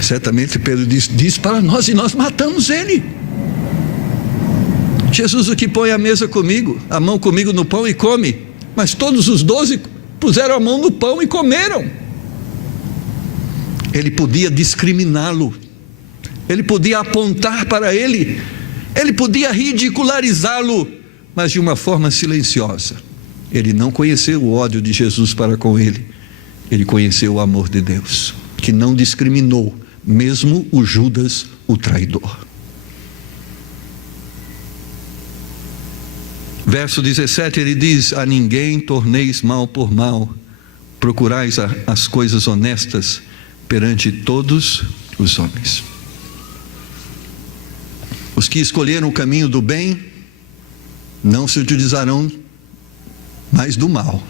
Certamente Pedro diz para nós, e nós matamos ele. Jesus: o que põe a mesa comigo, a mão comigo no pão e come. Mas todos os 12 puseram a mão no pão e comeram. Ele podia discriminá-lo, ele podia apontar para ele, ele podia ridicularizá-lo, mas de uma forma silenciosa. Ele não conheceu o ódio de Jesus para com ele, ele conheceu o amor de Deus, que não discriminou, mesmo o Judas, o traidor. Verso 17, ele diz: a ninguém torneis mal por mal, procurais as coisas honestas perante todos os homens. Os que escolheram o caminho do bem não se utilizarão mais do mal.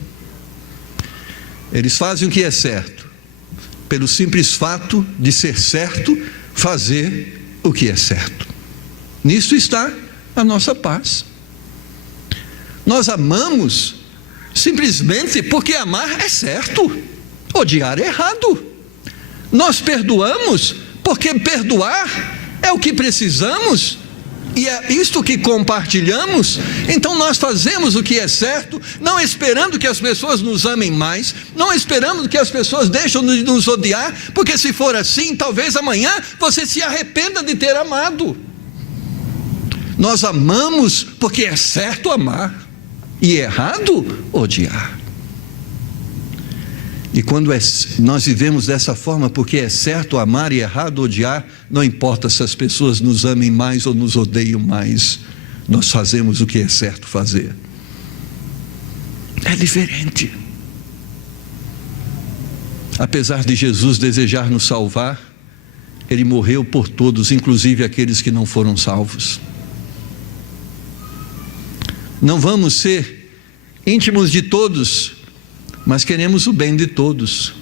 Eles fazem o que é certo, pelo simples fato de ser certo, fazer o que é certo. Nisto está a nossa paz. Nós amamos simplesmente porque amar é certo, odiar é errado. Nós perdoamos porque perdoar é o que precisamos e é isto que compartilhamos. Então nós fazemos o que é certo, não esperando que as pessoas nos amem mais, não esperando que as pessoas deixem de nos odiar, porque se for assim, talvez amanhã você se arrependa de ter amado. Nós amamos porque é certo amar e é errado odiar. E quando nós vivemos dessa forma, porque é certo amar e errado odiar, não importa se as pessoas nos amem mais ou nos odeiam mais, nós fazemos o que é certo fazer. É diferente. Apesar de Jesus desejar nos salvar, Ele morreu por todos, inclusive aqueles que não foram salvos. Não vamos ser íntimos de todos, mas queremos o bem de todos.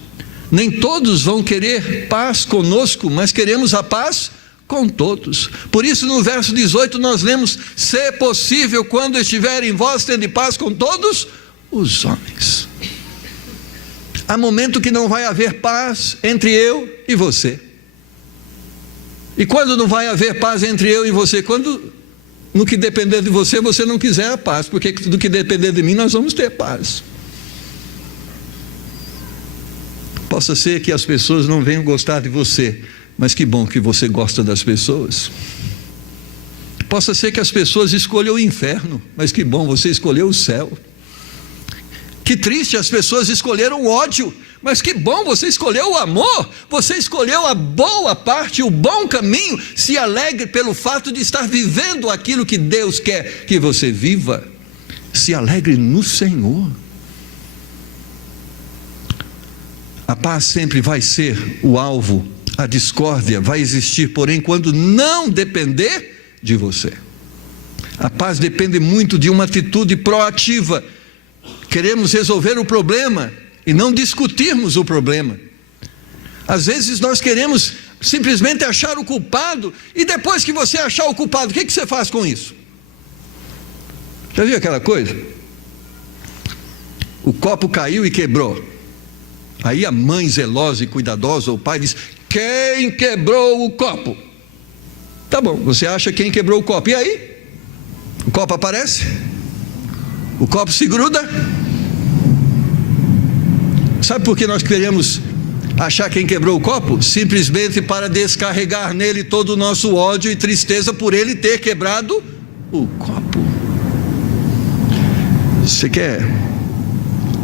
Nem todos vão querer paz conosco, mas queremos a paz com todos. Por isso, no verso 18, nós lemos: se possível, quando estiver em vós, tende paz com todos os homens. Há momento que não vai haver paz entre eu e você. E quando não vai haver paz entre eu e você? Quando, no que depender de você, você não quiser a paz, porque do que depender de mim, nós vamos ter paz. Possa ser que as pessoas não venham gostar de você, mas que bom que você gosta das pessoas. Possa ser que as pessoas escolham o inferno, mas que bom, você escolheu o céu. Que triste, as pessoas escolheram o ódio, mas que bom, você escolheu o amor. Você escolheu a boa parte, o bom caminho. Se alegre pelo fato de estar vivendo aquilo que Deus quer que você viva. Se alegre no Senhor. A paz sempre vai ser o alvo. A discórdia vai existir, porém, quando não depender de você. A paz depende muito de uma atitude proativa. Queremos resolver o problema e não discutirmos o problema. Às vezes nós queremos simplesmente achar o culpado, e depois que você achar o culpado, o que você faz com isso? Já viu aquela coisa? O copo caiu e quebrou. Aí a mãe zelosa e cuidadosa, ou o pai diz: quem quebrou o copo? Tá bom, você acha quem quebrou o copo, e aí? O copo aparece? O copo se gruda? Sabe por que nós queremos achar quem quebrou o copo? Simplesmente para descarregar nele todo o nosso ódio e tristeza por ele ter quebrado o copo. Você quer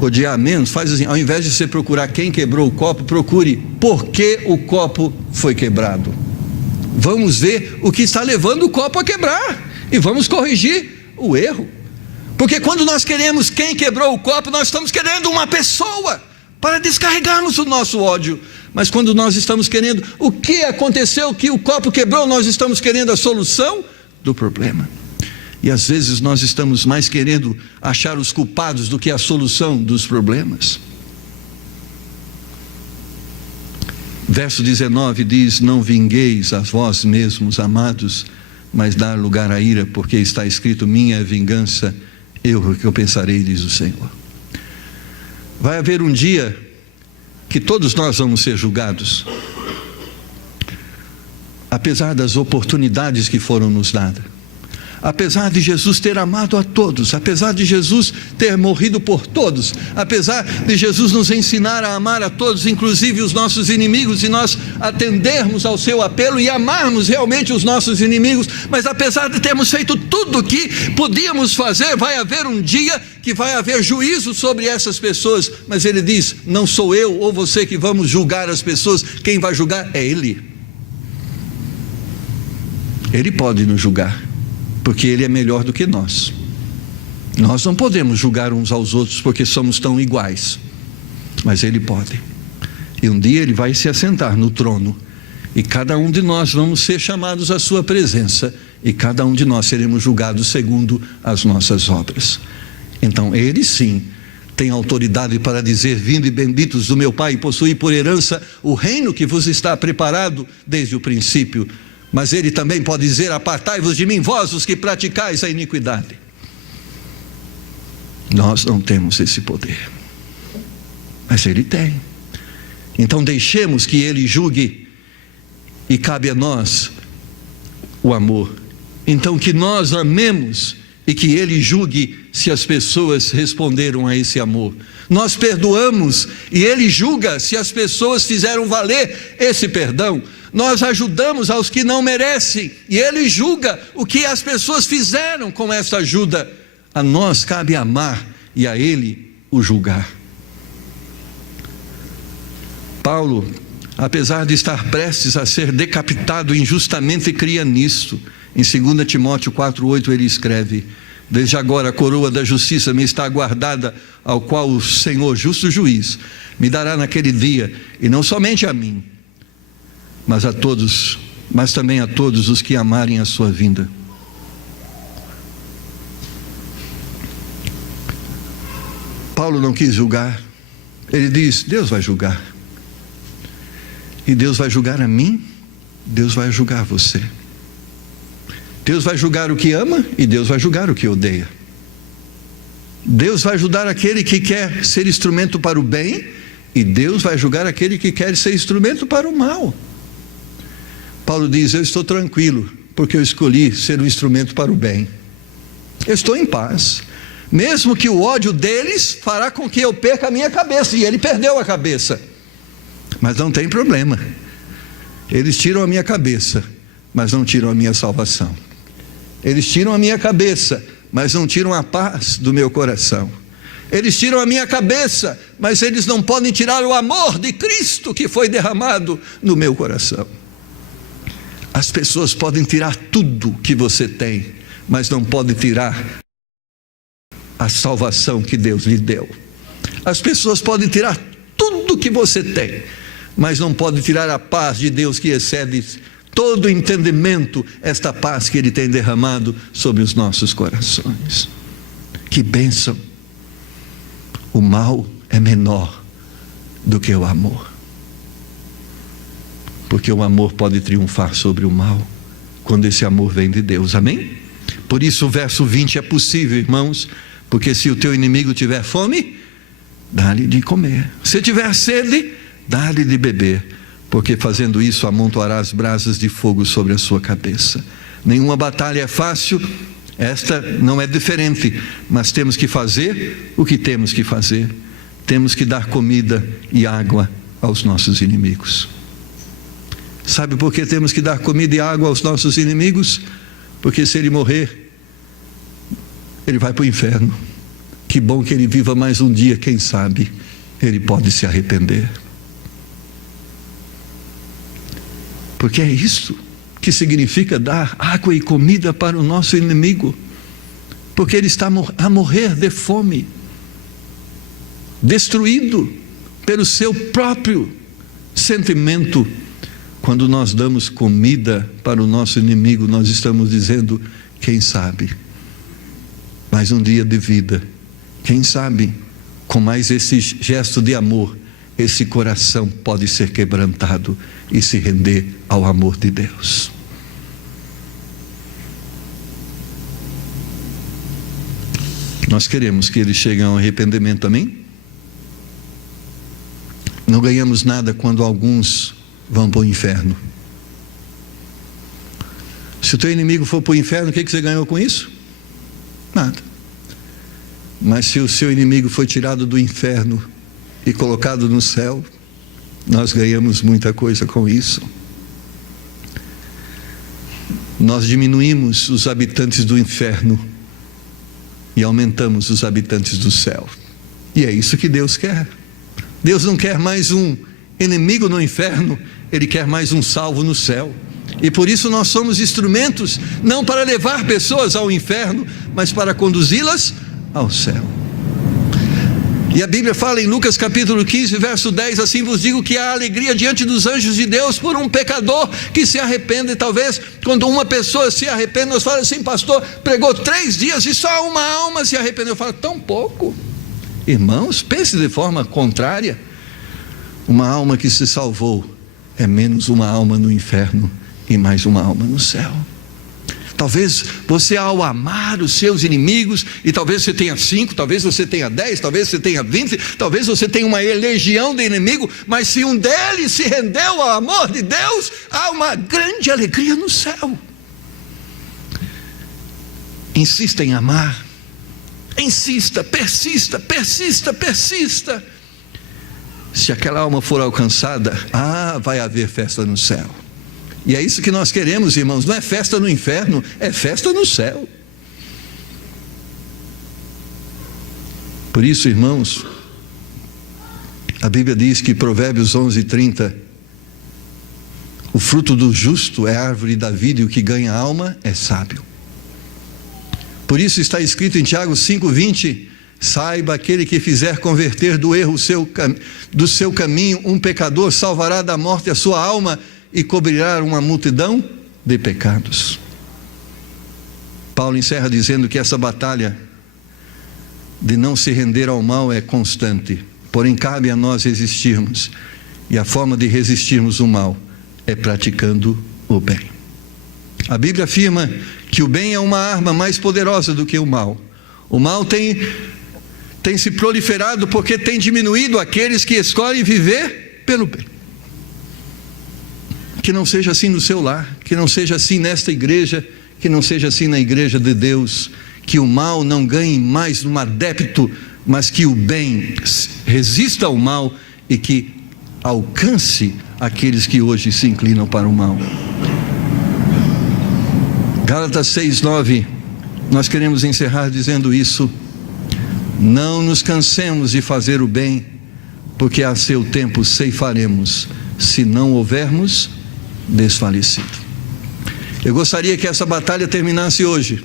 odiar menos? Faz assim: ao invés de você procurar quem quebrou o copo, procure por que o copo foi quebrado. Vamos ver o que está levando o copo a quebrar e vamos corrigir o erro. Porque quando nós queremos quem quebrou o copo, nós estamos querendo uma pessoa para descarregarmos o nosso ódio. Mas quando nós estamos querendo o que aconteceu, que o copo quebrou, nós estamos querendo a solução do problema. E às vezes nós estamos mais querendo achar os culpados do que a solução dos problemas. Verso 19 diz: não vingueis a vós mesmos, amados, mas dar lugar à ira, porque está escrito: minha vingança, eu recompensarei, diz o Senhor. Vai haver um dia que todos nós vamos ser julgados, apesar das oportunidades que foram nos dadas, apesar de Jesus ter amado a todos, apesar de Jesus ter morrido por todos, apesar de Jesus nos ensinar a amar a todos, inclusive os nossos inimigos, e nós atendermos ao seu apelo e amarmos realmente os nossos inimigos. Mas apesar de termos feito tudo o que podíamos fazer, vai haver um dia que vai haver juízo sobre essas pessoas. Mas ele diz: não sou eu ou você que vamos julgar as pessoas, quem vai julgar é Ele. Ele pode nos julgar, porque Ele é melhor do que nós. Nós não podemos julgar uns aos outros porque somos tão iguais, mas Ele pode. E um dia Ele vai se assentar no trono, e cada um de nós vamos ser chamados à sua presença, e cada um de nós seremos julgados segundo as nossas obras. Então Ele sim tem autoridade para dizer: vinde benditos do meu Pai, e possuí por herança o reino que vos está preparado desde o princípio. Mas Ele também pode dizer: apartai-vos de mim, vós os que praticais a iniquidade. Nós não temos esse poder, mas Ele tem. Então deixemos que Ele julgue, e cabe a nós o amor. Então que nós amemos e que Ele julgue se as pessoas responderam a esse amor. Nós perdoamos e Ele julga se as pessoas fizeram valer esse perdão. Nós ajudamos aos que não merecem e Ele julga o que as pessoas fizeram com essa ajuda. A nós cabe amar e a Ele o julgar. Paulo, apesar de estar prestes a ser decapitado injustamente, cria nisto. Em 2 Timóteo 4,8 ele escreve: desde agora a coroa da justiça me está guardada, ao qual o Senhor, justo juiz, me dará naquele dia, e não somente a mim, mas também a todos os que amarem a sua vinda. Paulo não quis julgar. Ele diz: Deus vai julgar. E Deus vai julgar a mim, Deus vai julgar você. Deus vai julgar o que ama e Deus vai julgar o que odeia. Deus vai julgar aquele que quer ser instrumento para o bem e Deus vai julgar aquele que quer ser instrumento para o mal. Paulo diz: eu estou tranquilo, porque eu escolhi ser um instrumento para o bem. Eu estou em paz, mesmo que o ódio deles fará com que eu perca a minha cabeça, e ele perdeu a cabeça. Mas não tem problema, eles tiram a minha cabeça, mas não tiram a minha salvação. Eles tiram a minha cabeça, mas não tiram a paz do meu coração. Eles tiram a minha cabeça, mas eles não podem tirar o amor de Cristo que foi derramado no meu coração. As pessoas podem tirar tudo que você tem, mas não podem tirar a salvação que Deus lhe deu. As pessoas podem tirar tudo que você tem, mas não podem tirar a paz de Deus que excede todo entendimento, esta paz que Ele tem derramado sobre os nossos corações. Que bênção! O mal é menor do que o amor, porque o amor pode triunfar sobre o mal, quando esse amor vem de Deus, amém? Por isso o verso 20 é possível, irmãos, porque se o teu inimigo tiver fome, dá-lhe de comer. Se tiver sede, dá-lhe de beber, porque fazendo isso amontoarás brasas de fogo sobre a sua cabeça. Nenhuma batalha é fácil, esta não é diferente, mas temos que fazer o que temos que fazer. Temos que dar comida e água aos nossos inimigos. Sabe por que temos que dar comida e água aos nossos inimigos? Porque se ele morrer, ele vai para o inferno. Que bom que ele viva mais um dia, quem sabe ele pode se arrepender. Porque é isso que significa dar água e comida para o nosso inimigo, porque ele está a morrer de fome, destruído pelo seu próprio sentimento. Quando nós damos comida para o nosso inimigo, nós estamos dizendo: quem sabe, mais um dia de vida, quem sabe, com mais esse gesto de amor, esse coração pode ser quebrantado e se render ao amor de Deus. Nós queremos que eles cheguem ao arrependimento, amém? Não ganhamos nada quando alguns vão para o inferno. Se o teu inimigo for para o inferno, o que você ganhou com isso? Nada. Mas se o seu inimigo foi tirado do inferno e colocado no céu, nós ganhamos muita coisa com isso. Nós diminuímos os habitantes do inferno e aumentamos os habitantes do céu. E é isso que Deus quer. Deus não quer mais um inimigo no inferno, Ele quer mais um salvo no céu. E por isso nós somos instrumentos, não para levar pessoas ao inferno, mas para conduzi-las ao céu. E a Bíblia fala em Lucas capítulo 15, verso 10, assim vos digo que há alegria diante dos anjos de Deus por um pecador que se arrepende. E talvez quando uma pessoa se arrepende, nós falamos assim: pastor, pregou 3 dias e só uma alma se arrependeu. Eu falo: tão pouco. Irmãos, pense de forma contrária. Uma alma que se salvou é menos uma alma no inferno e mais uma alma no céu. Talvez você, ao amar os seus inimigos, e talvez você tenha 5, talvez você tenha 10, talvez você tenha 20, talvez você tenha uma legião de inimigo, mas se um deles se rendeu ao amor de Deus, há uma grande alegria no céu. Insista em amar, insista, persista, persista, persista. Se aquela alma for alcançada, vai haver festa no céu. E é isso que nós queremos, irmãos. Não é festa no inferno, é festa no céu. Por isso, irmãos, a Bíblia diz que Provérbios 11:30, o fruto do justo é a árvore da vida, e o que ganha a alma é sábio. Por isso está escrito em Tiago 5:20, saiba, aquele que fizer converter do erro do seu caminho um pecador, salvará da morte a sua alma e cobrirá uma multidão de pecados. Paulo encerra dizendo que essa batalha de não se render ao mal é constante, porém cabe a nós resistirmos, e a forma de resistirmos o mal é praticando o bem. A Bíblia afirma que o bem é uma arma mais poderosa do que o mal. O mal tem se proliferado porque tem diminuído aqueles que escolhem viver pelo bem. Que não seja assim no seu lar, que não seja assim nesta igreja, que não seja assim na igreja de Deus, que o mal não ganhe mais um adepto, mas que o bem resista ao mal e que alcance aqueles que hoje se inclinam para o mal. Gálatas 6:9, nós queremos encerrar dizendo isso: não nos cansemos de fazer o bem, porque a seu tempo ceifaremos, se não houvermos desfalecido. Eu gostaria que essa batalha terminasse hoje,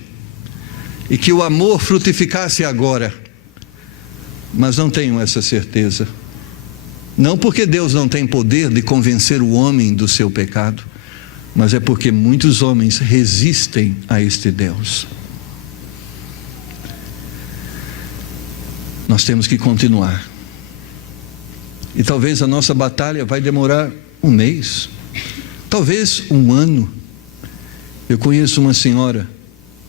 e que o amor frutificasse agora, mas não tenho essa certeza. Não porque Deus não tem poder de convencer o homem do seu pecado, mas é porque muitos homens resistem a este Deus. Nós temos que continuar, e talvez a nossa batalha vai demorar um mês, talvez um ano. Eu conheço uma senhora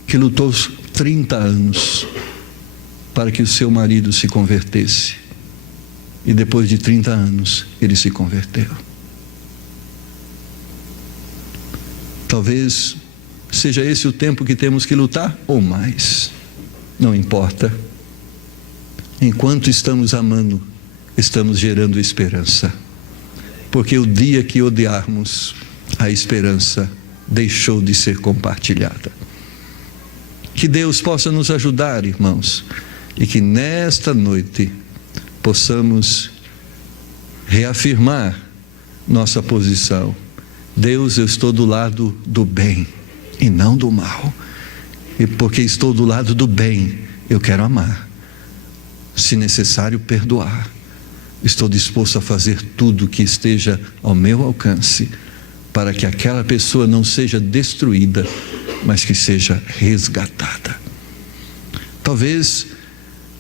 que lutou 30 anos para que o seu marido se convertesse, e depois de 30 anos ele se converteu. Talvez seja esse o tempo que temos que lutar, ou mais, não importa. Enquanto estamos amando, estamos gerando esperança, porque o dia que odiarmos, a esperança deixou de ser compartilhada. Que Deus possa nos ajudar, irmãos, e que nesta noite possamos reafirmar nossa posição. Deus, eu estou do lado do bem e não do mal, e porque estou do lado do bem, eu quero amar, se necessário perdoar. Estou disposto a fazer tudo que esteja ao meu alcance, para que aquela pessoa não seja destruída, mas que seja resgatada. Talvez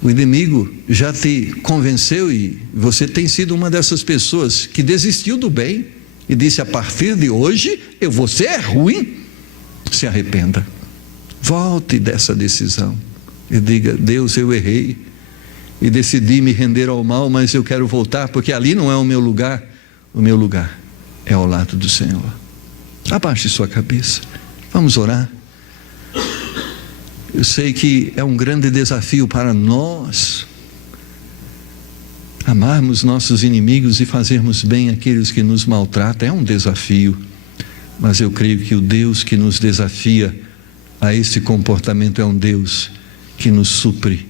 o inimigo já te convenceu, e você tem sido uma dessas pessoas que desistiu do bem e disse: a partir de hoje você é ruim. Se arrependa, volte dessa decisão e diga: Deus, eu errei e decidi me render ao mal, mas eu quero voltar, porque ali não é o meu lugar. O meu lugar é ao lado do Senhor. Abaixe sua cabeça, vamos orar. Eu sei que é um grande desafio para nós amarmos nossos inimigos e fazermos bem àqueles que nos maltratam. É um desafio, mas eu creio que o Deus que nos desafia a esse comportamento é um Deus que nos supre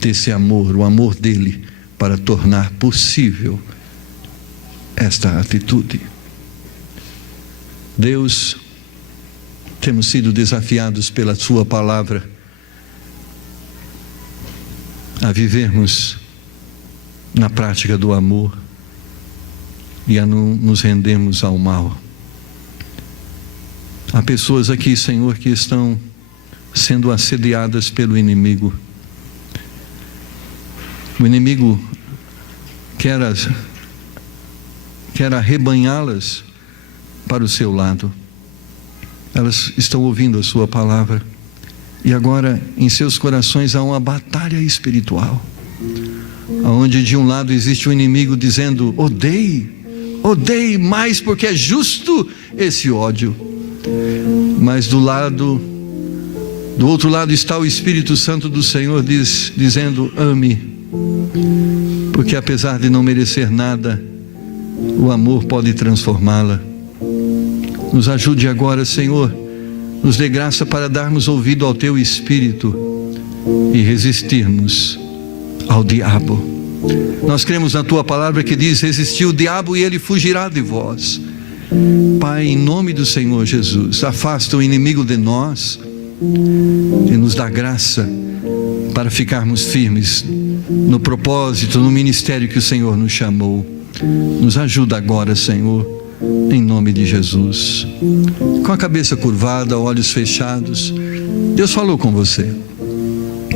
desse amor, o amor dele, para tornar possível esta atitude. Deus, temos sido desafiados pela sua palavra a vivermos na prática do amor e a não nos rendermos ao mal. Há pessoas aqui, Senhor, que estão sendo assediadas pelo inimigo. O inimigo quer arrebanhá-las para o seu lado. Elas estão ouvindo a sua palavra, e agora em seus corações há uma batalha espiritual, onde de um lado existe o inimigo dizendo: odeie mais, porque é justo esse ódio. Mas do outro lado está o Espírito Santo do Senhor dizendo: ame, porque apesar de não merecer nada, o amor pode transformá-la. Nos ajude agora, Senhor, nos dê graça para darmos ouvido ao Teu Espírito e resistirmos ao diabo. Nós cremos na Tua palavra que diz: resistir o diabo e ele fugirá de vós. Pai, em nome do Senhor Jesus, afasta o inimigo de nós e nos dá graça para ficarmos firmes no propósito, no ministério que o Senhor nos chamou. Nos ajuda agora, Senhor, em nome de Jesus. Com a cabeça curvada, olhos fechados, Deus falou com você.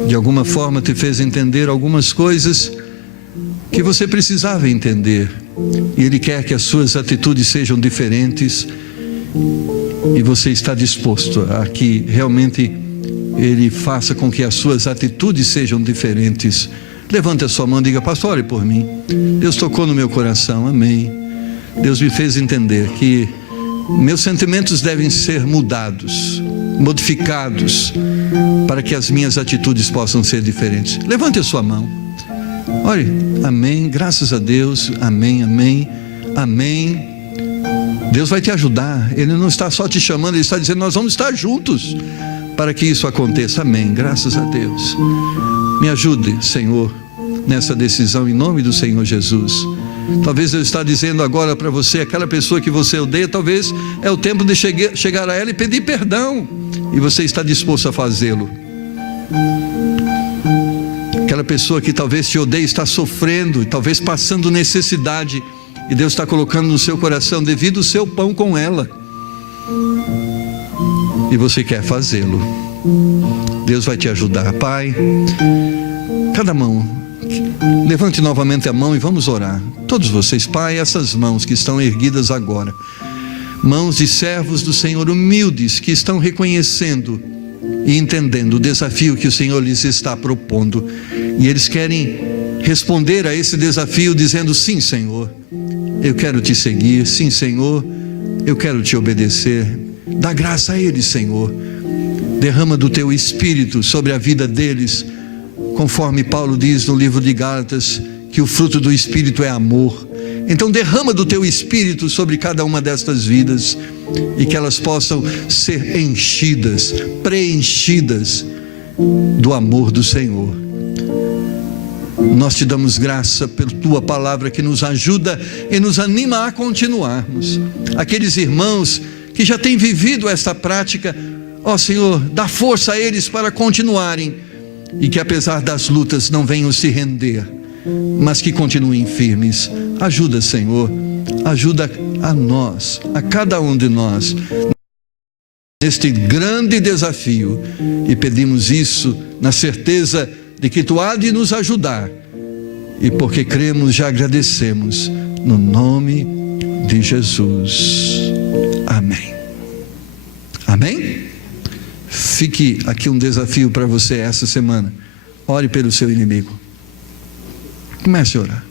De alguma forma te fez entender algumas coisas que você precisava entender. E Ele quer que as suas atitudes sejam diferentes. E você está disposto a que realmente Ele faça com que as suas atitudes sejam diferentes. Levante a sua mão e diga: pastor, ore por mim. Deus tocou no meu coração, amém. Deus me fez entender que meus sentimentos devem ser mudados, modificados, para que as minhas atitudes possam ser diferentes. Levante a sua mão. Ore, amém, graças a Deus, amém, amém, amém. Deus vai te ajudar. Ele não está só te chamando, Ele está dizendo: nós vamos estar juntos para que isso aconteça, amém, graças a Deus. Me ajude, Senhor, nessa decisão, em nome do Senhor Jesus. Talvez eu esteja dizendo agora para você, aquela pessoa que você odeia, talvez é o tempo de chegar a ela e pedir perdão, e você está disposto a fazê-lo. Aquela pessoa que talvez te odeia, está sofrendo, talvez passando necessidade, e Deus está colocando no seu coração: divida o seu pão com ela, e você quer fazê-lo. Deus vai te ajudar. Pai, cada mão, levante novamente a mão e vamos orar. Todos vocês, Pai, essas mãos que estão erguidas agora, mãos de servos do Senhor, humildes, que estão reconhecendo e entendendo o desafio que o Senhor lhes está propondo, e eles querem responder a esse desafio dizendo: sim, Senhor, eu quero te seguir, sim, Senhor, eu quero te obedecer. Dá graça a eles, Senhor, derrama do teu Espírito sobre a vida deles, conforme Paulo diz no livro de Gálatas, que o fruto do Espírito é amor. Então derrama do teu Espírito sobre cada uma destas vidas, e que elas possam ser enchidas, preenchidas do amor do Senhor. Nós te damos graça pela tua palavra, que nos ajuda e nos anima a continuarmos. Aqueles irmãos que já têm vivido esta prática, ó Senhor, dá força a eles para continuarem, e que apesar das lutas não venham se render, mas que continuem firmes. Ajuda, Senhor, ajuda a nós, a cada um de nós, neste grande desafio, e pedimos isso na certeza de que Tu há de nos ajudar, e porque cremos, já agradecemos, no nome de Jesus, amém. Amém? Fique aqui um desafio para você essa semana: ore pelo seu inimigo. Comece a orar.